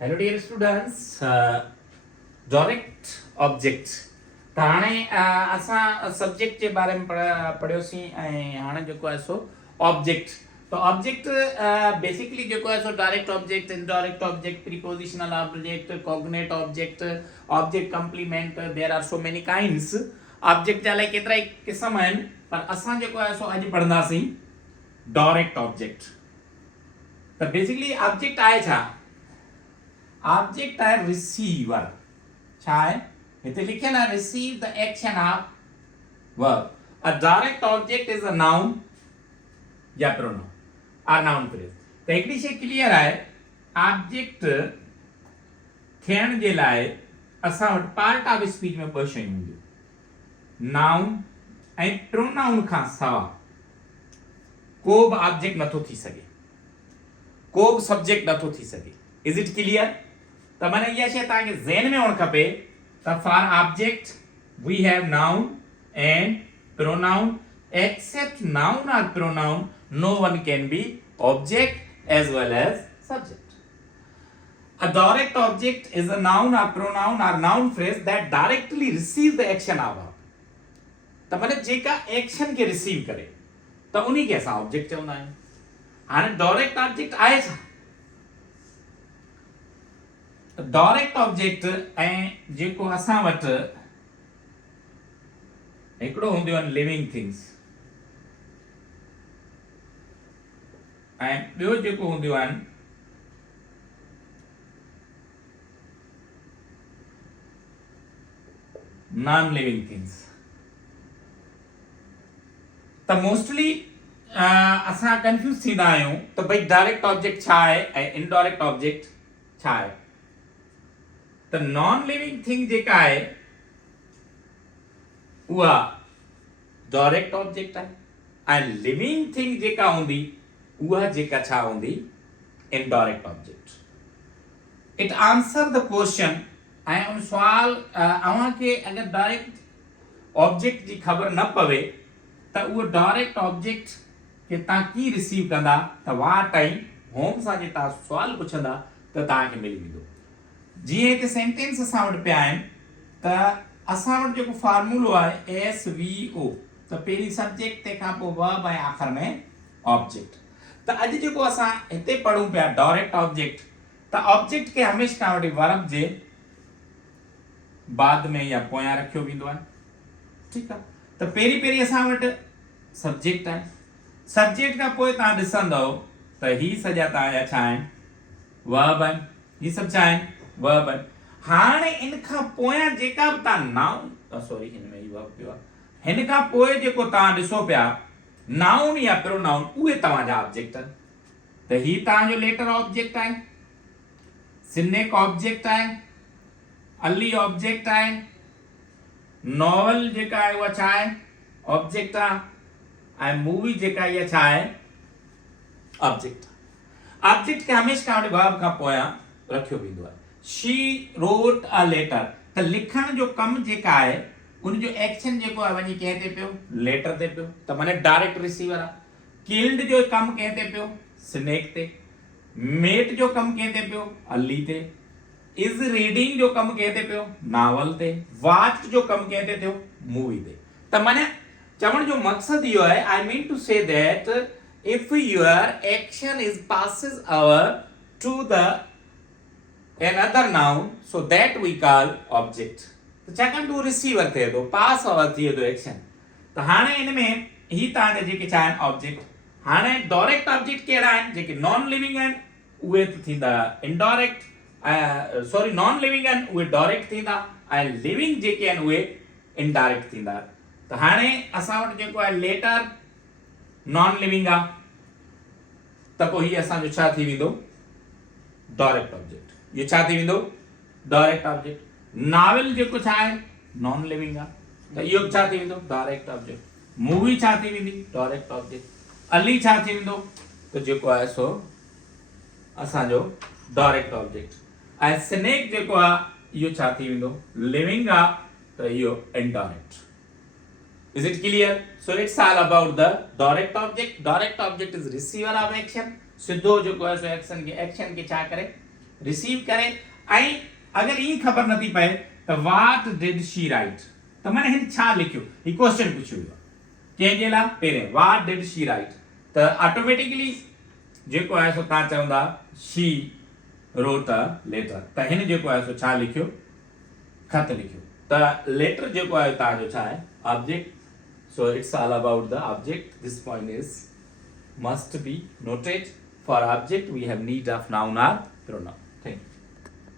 Hello dear students, direct object त हाणे असां सब्जेक्ट जे बारे में पढ़ियोसीं ऐं हाणे जेको आहे सो ऑब्जेक्ट त ऑब्जेक्ट बेसिकली जेको आहे सो direct object indirect object prepositional object cognate object object complement there are so many kinds object जा लाइ केतिरा ई क़िस्म आहिनि पर असां जेको आहे सो अॼु पढ़ंदासीं डायरेक्ट ऑब्जेक्ट त बेसिकली ऑब्जेक्ट आहे छा ऑब्जेक्ट है रिसीवर चाहे इतने लिखे ना receive the action of verb a direct object is a noun या प्रोनाउन आर नाउन फ्रेज तो एकड़ी शे क्लियर है ऑब्जेक्ट थियण जे लाए असा वट पार्ट ऑफ स्पीच में ब शयूं हूंदियूं नाउन ऐं प्रोनाउन खां सवा को बि ऑब्जेक्ट नथो थी सके को बि सब्जेक्ट नथो थी सके इज इट क्लियर तो मैंने यह शे ताकि ज़हन में होना खपे तो for object we have noun and pronoun except noun or pronoun no one can be object as well as subject a direct object is a noun or pronoun or noun phrase that directly receive the action of तो मैंने जेका एक्शन के रिसीव करे तो उन्हीं के असा ऑब्जेक्ट चवंदा आहियूं हाणे डायरेक्ट ऑब्जेक्ट आहे छा डायरेक्ट ऑब्जेक्ट ऐं जेको असां वटि हिकिड़ो हूंदियूं आहिनि लिविंग थिंग्स ऐं ॿियो जेको हूंदियूं आहिनि नॉन लिविंग थिंग्स त मोस्टली असां कंफ्यूज थींदा आहियूं त भई डायरेक्ट ऑब्जेक्ट छा आहे ऐं इनडायरेक्ट ऑब्जेक्ट छा आहे त नॉन लिविंग थिंग जेका आहे उहा डायरेक्ट ऑब्जेक्ट आहे ऐं लिविंग थिंग जेका हूंदी उहा जेका छा हूंदी indirect object it answer the question ऐं उन सुवाल अव्हांखे अगरि डायरेक्ट ऑब्जेक्ट जी ख़बर न पवे त उहो डायरेक्ट ऑब्जेक्ट खे तव्हां कीअं रिसीव कंदा त वाह टाइम होम सां जे तव्हां सुवाल पुछंदा त तव्हांखे मिली वेंदो जीअं हिते सेंटेंस असां वटि पिया आहिनि त असां वटि जेको फॉर्मूलो आहे SVO त पहिरीं सब्जेक्ट तंहिंखां पोइ वर्ब ऐं आख़िर में ऑब्जेक्ट त अॼु जेको असां हिते पढ़ूं पिया डायरेक्ट ऑब्जेक्ट त ऑब्जेक्ट खे हमेशह खां वठी वर्ब जे बाद में या पोयां रखियो वेंदो आहे ठीकु आहे त पहिरीं पहिरीं असां वटि सब्जेक्ट आहे सब्जेक्ट खां पोइ तव्हां ॾिसंदव त ही सॼा तव्हांजा छा आहिनि वर्ब आहिनि ही सभु छा आहिनि वर्ब हाणे इन खां पोयां जेका बि तव्हां नाउन सॉरी हिन में ही वर्ब पियो आहे हिन खां पोइ जेको तव्हां ॾिसो पिया नाउन या प्रोनाउन उहे तव्हांजा ऑब्जेक्ट आहिनि त ही तव्हांजो लेटर ऑब्जेक्ट आहे सिनेक ऑब्जेक्ट आहे अली ऑब्जेक्ट आहे नॉवल जेका आहे उहा छा आहे ऑब्जेक्ट आहे ऐं मूवी जेका इहा छा आहे ऑब्जेक्ट ऑब्जेक्ट खे हमेशह खां वठी वर्ब खां पोयां रखियो वेंदो आहे शी रोट अ लेटर त लिखण जो कमु जेका आहे उनजो एक्शन जेको आहे वञी कंहिं ते पियो लेटर ते पियो त माने डायरेक्ट रिसीवर आहे किल्ड जो कमु कंहिं ते पियो स्नेक ते मेट जो कमु कंहिं ते पियो अली ते इज रीडिंग जो कमु कंहिं ते पियो नावल ते वॉच जो कमु कंहिं ते थियो मूवी ते त माने चवण जो मक़सदु इहो आहे I mean to say that if your action is passes over to the another noun so that we call object तो छाकाणि तो रिसीवर थिए थो पास ओवर थिए थो एक्शन त हाणे इन में ही तव्हांजा जेके छा आहिनि ऑब्जेक्ट हाणे डायरेक्ट ऑब्जेक्ट कहिड़ा आहिनि जेके नॉन लिविंग आहिनि उहे त थींदा इनडायरेक्ट सॉरी नॉन लिविंग आहिनि उहे डायरेक्ट थींदा ऐं लिविंग जेके आहिनि उहे इनडायरेक्ट थींदा त हाणे असां वटि जेको आहे लेटर नॉन लिविंग आहे त पोइ हीअ असांजो छा थी वेंदो डायरेक्ट ऑब्जेक्ट ये छा थी वेंदो डायरेक्ट ऑब्जेक्ट नावल जेको छा आहे नॉन लिविंग आहे त इहो छा थी वेंदो डायरेक्ट ऑब्जेक्ट मूवी छा थी वेंदी डायरेक्ट ऑब्जेक्ट अली छा थी वेंदो त जेको आहे सो असांजो डायरेक्ट ऑब्जेक्ट ऐं स्नेक जेको आहे इहो छा थी वेंदो लिविंग आहे त इहो indirect is it clear so it's all about the direct object is receiver of action सिद्धो जेको आहे सो एक्शन खे छा करे रिसीव करे ऐं अगरि ई ख़बर नथी पए त व्हाट डिड शी राइट त माने हिन छा लिखियो ही क्वेश्चन पुछियो वियो कंहिंजे लाइ पहिरें व्हाट डिड शी राइट त ऑटोमेटिकली जेको आहे सो तव्हां चवंदा शी रोट अ लेटर त हिन जेको आहे सो छा लिखियो खत लिखियो त लेटर जेको आहे तव्हांजो छा आहे object so it's all about the object this point is must be noted for object we have need of noun or pronoun